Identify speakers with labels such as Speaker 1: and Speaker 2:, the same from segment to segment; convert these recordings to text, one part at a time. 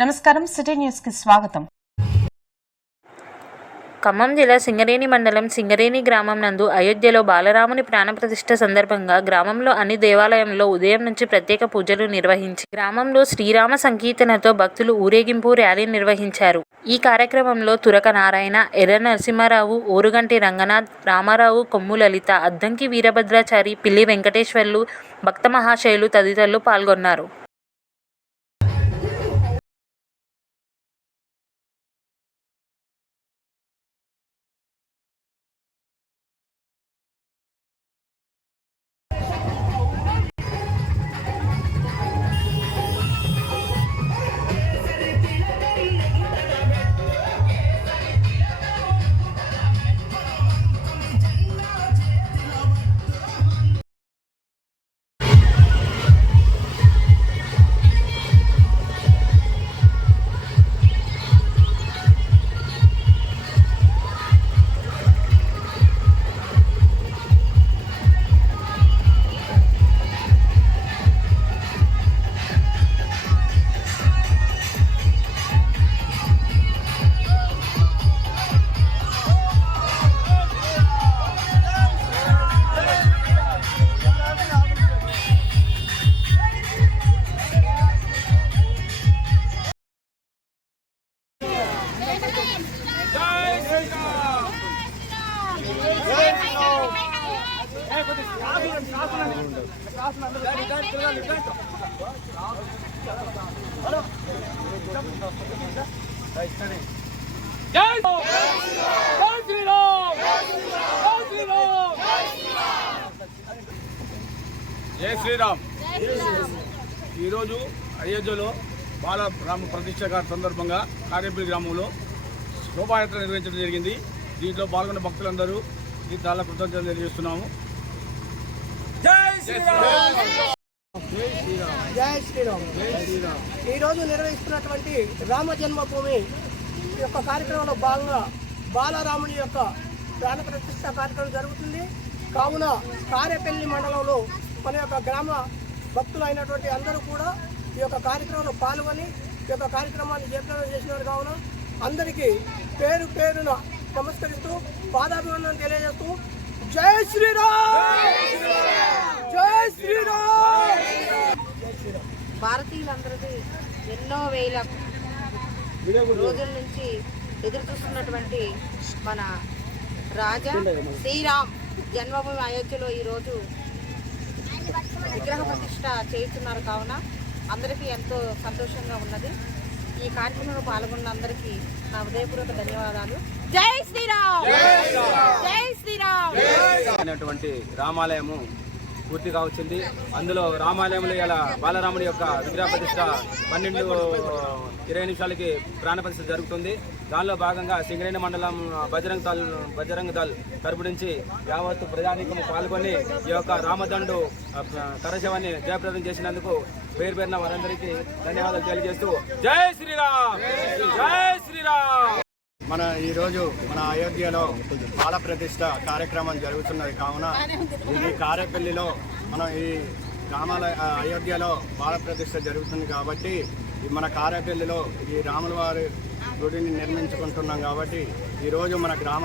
Speaker 1: నమస్కారం సిటీ న్యూస్కి స్వాగతం.
Speaker 2: ఖమ్మం జిల్లా సింగరేణి మండలం సింగరేణి గ్రామం నందు అయోధ్యలో బాలరాముని ప్రాణప్రతిష్ఠ సందర్భంగా గ్రామంలో అన్ని దేవాలయంలో ఉదయం నుంచి ప్రత్యేక పూజలు నిర్వహించి గ్రామంలో శ్రీరామ సంకీర్తనతో భక్తులు ఊరేగింపు ర్యాలీ నిర్వహించారు. ఈ కార్యక్రమంలో తురక నారాయణ ఎర్ర నరసింహారావు ఓరుగంటి రంగనాథ్ రామారావు కొమ్ము లలిత అద్దంకి వీరభద్రాచారి పిల్లి వెంకటేశ్వర్లు భక్త మహాశయులు తదితరులు పాల్గొన్నారు.
Speaker 3: జై శ్రీరామ్. ఈరోజు అయోధ్యలో బాల రామ ప్రతిష్ట గారి సందర్భంగా కారేపల్లి గ్రామంలో శోభాయాత్ర నిర్వహించడం జరిగింది. దీంట్లో పాల్గొన్న భక్తులందరూ చాలా కృతజ్ఞతలు తెలియజేస్తున్నాము. జై శ్రీరామ్
Speaker 4: ఈరోజు నిర్వహిస్తున్నటువంటి రామ జన్మభూమి యొక్క కార్యక్రమంలో భాగంగా బాలరాముని యొక్క ప్రాణ ప్రతిష్ట కార్యక్రమం జరుగుతుంది. కావున కారేపల్లి మండలంలో మన యొక్క గ్రామ భక్తులు అయినటువంటి అందరూ కూడా ఈ యొక్క కార్యక్రమంలో పాల్గొని ఈ యొక్క కార్యక్రమాన్ని జయప్రదం చేసినారు. కావున అందరికీ పేరు పేరున నమస్కరిస్తూ పాదాభివందనం తెలియజేస్తూ జై శ్రీరామ్ జై శ్రీరామ్ జై శ్రీరామ్
Speaker 5: భారతీయులందరికీ ఎన్నో వేల రోజుల నుంచి ఎదురు చూస్తున్నటువంటి మన రాజా శ్రీరామ్ జన్మభూమి అయోధ్యలో ఈరోజు విగ్రహ ప్రతిష్ట చేస్తున్నారు కావున అందరికీ ఎంతో సంతోషంగా ఉన్నది. ఈ కార్యక్రమంలో పాల్గొన్న అందరికీ నా హృదయపూర్వక ధన్యవాదాలు. జై శ్రీరామ్! జై శ్రీరామ్!
Speaker 3: అయినటువంటి రామాలయము పూర్తిగా వచ్చింది అందులో రామాలయంలో ఇలా బాలరాముడి యొక్క విగ్రహ ప్రతిష్ట పన్నెండు ఇరవై నిమిషాలకి ప్రాణ ప్రతిష్ట జరుగుతుంది. దానిలో భాగంగా సింగరేణి మండలం బజరంగ్ దళ్ బజరంగ్ దళ్ తరపు నుంచి యావత్తు ప్రజానీకం పాల్గొని ఈ యొక్క రామదండు కరశవాన్ని జయప్రదం చేసినందుకు పేరు పేరున వారందరికీ ధన్యవాదాలు తెలియజేస్తూ జై శ్రీరామ్! జై శ్రీరామ్!
Speaker 6: మన ఈరోజు మన అయోధ్యలో బాల ప్రతిష్ట కార్యక్రమం జరుగుతున్నది కావున ఈ కారేపల్లిలో మనం ఈ గ్రామాల ఆ, అయోధ్యలో బాల ప్రతిష్ట జరుగుతుంది కాబట్టి మన కారేపల్లిలో ఈ రాముల వారి గుడిని నిర్మించుకుంటున్నాం కాబట్టి ఈరోజు మన గ్రామ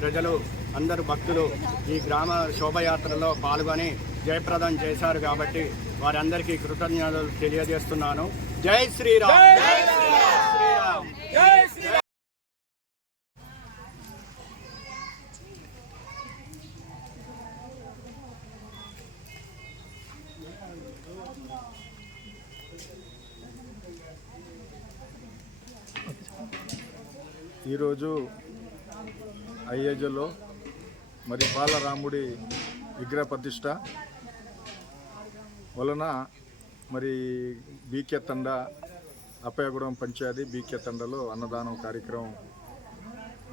Speaker 6: ప్రజలు అందరు భక్తులు ఈ గ్రామ శోభయాత్రలో పాల్గొని జయప్రదం చేశారు కాబట్టి వారందరికీ కృతజ్ఞతలు తెలియజేస్తున్నాను. జై శ్రీరామ్! జై శ్రీరామ్!
Speaker 3: జై శ్రీరామ్!
Speaker 7: ఈరోజు అయ్యేజలో మరి బాలరాముడి విగ్రహ ప్రతిష్ట వలన మరి బీకే తండ అప్పయగూడెం పంచాయతీ బీకే తండలో అన్నదానం కార్యక్రమం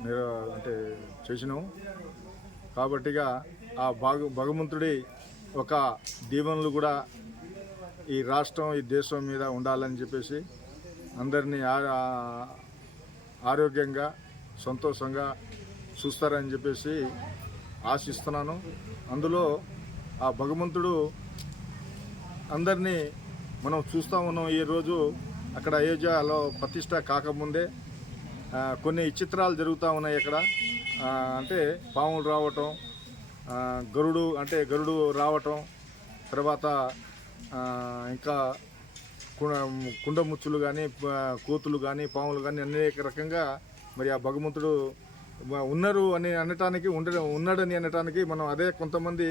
Speaker 7: నిర అంటే చేసినాం. కాబట్టిగా ఆ భాగ భగవంతుడి ఒక దీవెనలు కూడా ఈ రాష్ట్రం ఈ దేశం మీద ఉండాలని చెప్పేసి అందరినీ ఆరోగ్యంగా సంతోషంగా చూస్తారని చెప్పేసి ఆశిస్తున్నాను. అందులో ఆ భగవంతుడు అందరినీ మనం చూస్తూ ఉన్నాం ఈరోజు అక్కడ అయోధ్యలో ప్రతిష్ట కాకముందే కొన్ని చిత్రాలు జరుగుతూ ఉన్నాయి ఇక్కడ అంటే పాములు రావటం గరుడు అంటే గరుడు రావటం తర్వాత ఇంకా కుండముచ్చులు కానీ కోతులు కానీ పాములు కానీ అనేక రకంగా మరి ఆ భగవంతుడు ఉన్నారు అని అనటానికి ఉండ ఉన్నాడని అనటానికి మనం అదే కొంతమంది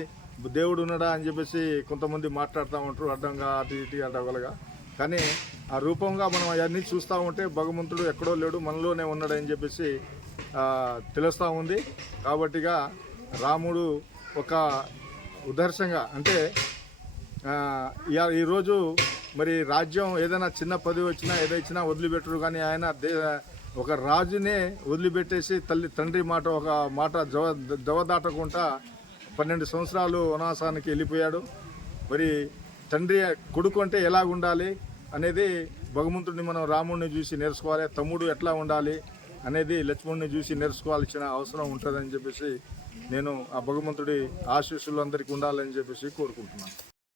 Speaker 7: దేవుడు ఉన్నాడా అని చెప్పేసి కొంతమంది మాట్లాడుతూ ఉంటారు అడ్డంగా అటు ఇటు అడ్డగలగా కానీ ఆ రూపంగా మనం అవన్నీ చూస్తూ ఉంటే భగవంతుడు ఎక్కడో లేడు మనలోనే ఉన్నాడని చెప్పేసి తెలుస్తూ ఉంది. కాబట్టిగా రాముడు ఒక ఉదర్శంగా అంటే ఈరోజు మరి రాజ్యం ఏదైనా చిన్న పదవి వచ్చినా ఏదైనా వదిలిపెట్టరు. కానీ ఆయన దే ఒక రాజునే వదిలిపెట్టేసి తల్లి తండ్రి మాట ఒక మాట జవ జవదాటకుండా పన్నెండు సంవత్సరాలు వనవాసానికి వెళ్ళిపోయాడు. మరి తండ్రి కొడుకు అంటే ఎలా ఉండాలి అనేది భగవంతుడిని మనం రాముడిని చూసి నేర్చుకోవాలి. తమ్ముడు ఎట్లా ఉండాలి అనేది లక్ష్మణుని చూసి నేర్చుకోవాల్సిన అవసరం ఉంటుందని చెప్పేసి నేను ఆ భగవంతుడి ఆశీస్సులు అందరికీ ఉండాలని చెప్పేసి కోరుకుంటున్నాను.